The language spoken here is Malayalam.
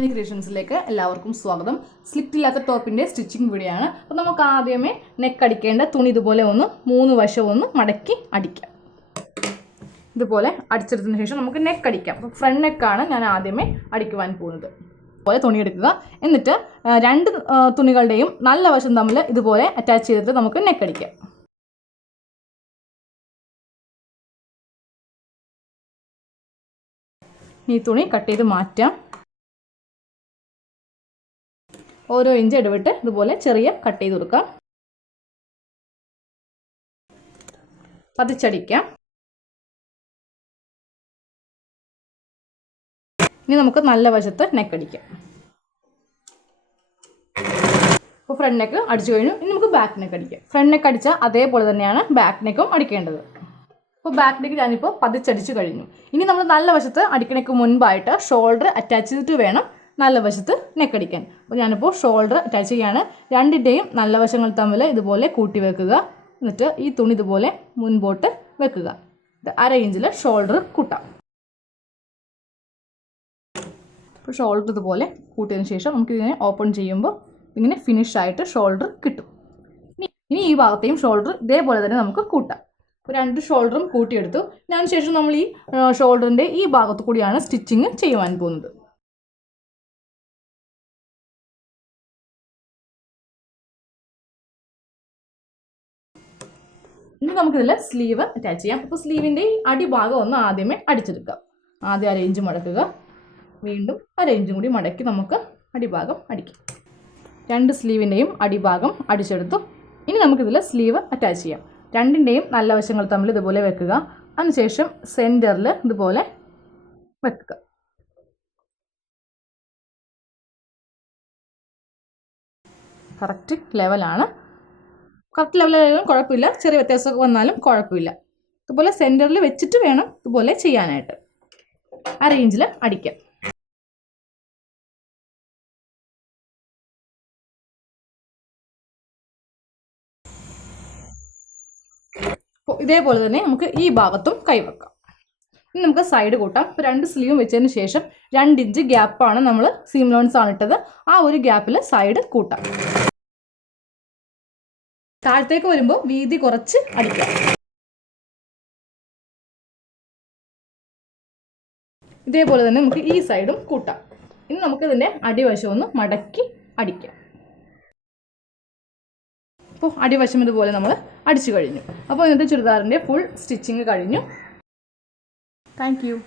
ക്രിയേഷൻസിലേക്ക് എല്ലാവർക്കും സ്വാഗതം. സ്ലിറ്റ് ഇല്ലാത്ത ടോപ്പിന്റെ സ്റ്റിച്ചിങ് വീഡിയോ ആണ്. അപ്പോൾ നമുക്ക് ആദ്യമേ നെക്ക് അടിക്കേണ്ട തുണി ഇതുപോലെ ഒന്ന് 3 വശം ഒന്ന് മടക്കി അടിക്കാം. ഇതുപോലെ അടിച്ചെടുത്തതിന് ശേഷം നമുക്ക് നെക്ക് അടിക്കാം. അപ്പോൾ ഫ്രണ്ട് നെക്കാണ് ഞാൻ ആദ്യമേ അടിക്കുവാൻ പോകുന്നത്. ഇതുപോലെ തുണി എടുക്കുക. എന്നിട്ട് 2 തുണികളുടെയും നല്ല വശം തമ്മിൽ ഇതുപോലെ അറ്റാച്ച് ചെയ്തിട്ട് നമുക്ക് നെക്ക് അടിക്കാം. ഈ തുണി കട്ട് ചെയ്ത് മാറ്റാം. ഓരോ ഇഞ്ച് ഇടവിട്ട് ഇതുപോലെ ചെറിയ കട്ട് ചെയ്ത് കൊടുക്കാം. പതിച്ചടിക്കാം. ഇനി നമുക്ക് നല്ല വശത്ത് നെക്ക് അടിക്കാം. അപ്പോൾ ഫ്രണ്ട് നെക്ക് അടിച്ചു കഴിഞ്ഞു. ഇനി നമുക്ക് ബാക്ക് നെക്ക് അടിക്കാം. ഫ്രണ്ട് നെക്ക് അടിച്ചാൽ അതേപോലെ തന്നെയാണ് ബാക്ക് നെക്കും അടിക്കേണ്ടത്. അപ്പോൾ ബാക്ക് നെക്ക് ഞാനിപ്പോൾ പതിച്ചടിച്ചു കഴിഞ്ഞു. ഇനി നമ്മൾ നല്ല വശത്ത് അടിക്കണേക്ക് മുൻപായിട്ട് ഷോൾഡർ അറ്റാച്ച് ചെയ്തിട്ട് വേണം നല്ല വശത്ത് നെക്ക് അടിക്കാൻ. അപ്പോൾ ഞാനിപ്പോൾ ഷോൾഡർ അറ്റാച്ച് ചെയ്യാണ്. രണ്ടിൻ്റെയും നല്ല വശങ്ങൾ തമ്മിൽ ഇതുപോലെ കൂട്ടി വെക്കുക. എന്നിട്ട് ഈ തുണി ഇതുപോലെ മുൻപോട്ട് വെക്കുക. 1/2 ഇഞ്ചിൽ ഷോൾഡർ കൂട്ടാം. അപ്പോൾ ഷോൾഡർ ഇതുപോലെ കൂട്ടിയതിന് ശേഷം നമുക്കിതിനെ ഓപ്പൺ ചെയ്യുമ്പോൾ ഇങ്ങനെ ഫിനിഷ് ആയിട്ട് ഷോൾഡർ കിട്ടും. ഇനി ഈ ഭാഗത്തെയും ഷോൾഡർ ഇതേപോലെ തന്നെ നമുക്ക് കൂട്ടാം. അപ്പോൾ 2 ഷോൾഡറും കൂട്ടിയെടുത്തു. അതിന് ശേഷം നമ്മൾ ഈ ഷോൾഡറിൻ്റെ ഈ ഭാഗത്തു കൂടിയാണ് സ്റ്റിച്ചിങ് ചെയ്യുവാൻ പോകുന്നത്. ഇനി നമുക്കിതിൽ സ്ലീവ് അറ്റാച്ച് ചെയ്യാം. അപ്പോൾ സ്ലീവിൻ്റെ ഈ അടിഭാഗം ഒന്ന് ആദ്യമേ അടിച്ചെടുക്കാം. ആദ്യം 1/2 ഇഞ്ച് മടക്കുക. വീണ്ടും 1/2 ഇഞ്ചും കൂടി മടക്കി നമുക്ക് അടിഭാഗം അടിക്കാം. 2 സ്ലീവിൻ്റെയും അടിഭാഗം അടിച്ചെടുത്തു. ഇനി നമുക്കിതിൽ സ്ലീവ് അറ്റാച്ച് ചെയ്യാം. രണ്ടിൻ്റെയും നല്ല വശങ്ങൾ തമ്മിൽ ഇതുപോലെ വെക്കുക. അതിനുശേഷം സെൻറ്ററിൽ ഇതുപോലെ വെക്കുക. കറക്റ്റ് ലെവലാണ്. കറക്റ്റ് ലെവലായാലും കുഴപ്പമില്ല, ചെറിയ വ്യത്യാസമൊക്കെ വന്നാലും കുഴപ്പമില്ല. ഇതുപോലെ സെൻറ്ററിൽ വെച്ചിട്ട് വേണം ഇതുപോലെ ചെയ്യാനായിട്ട്. 1/2 ഇഞ്ചിൽ അടിക്കാം. അപ്പോൾ ഇതേപോലെ തന്നെ നമുക്ക് ഈ ഭാഗത്തും കൈവെക്കാം. ഇനി നമുക്ക് സൈഡ് കൂട്ടാം. ഇപ്പോൾ 2 സ്ലീവും വെച്ചതിന് ശേഷം 2 ഇഞ്ച് ഗ്യാപ്പാണ് നമ്മൾ സീം ലോൺസ് ആണ് ഇട്ടത്. ആ ഒരു ഗ്യാപ്പിൽ സൈഡ് കൂട്ടാം. താഴത്തേക്ക് വരുമ്പോൾ വീതി കുറച്ച് അടിക്കാം. ഇതേപോലെ തന്നെ നമുക്ക് ഈ സൈഡും കൂട്ടാം. ഇനി നമുക്ക് ഇതിൻ്റെ അടിവശം ഒന്ന് മടക്കി അടിക്കാം. അപ്പോൾ അടിവശം ഇതുപോലെ നമ്മൾ അടിച്ചു കഴിഞ്ഞു. അപ്പോൾ ഇന്നത്തെ ചുരിദാറിൻ്റെ ഫുൾ സ്റ്റിച്ചിങ് കഴിഞ്ഞു. Thank you.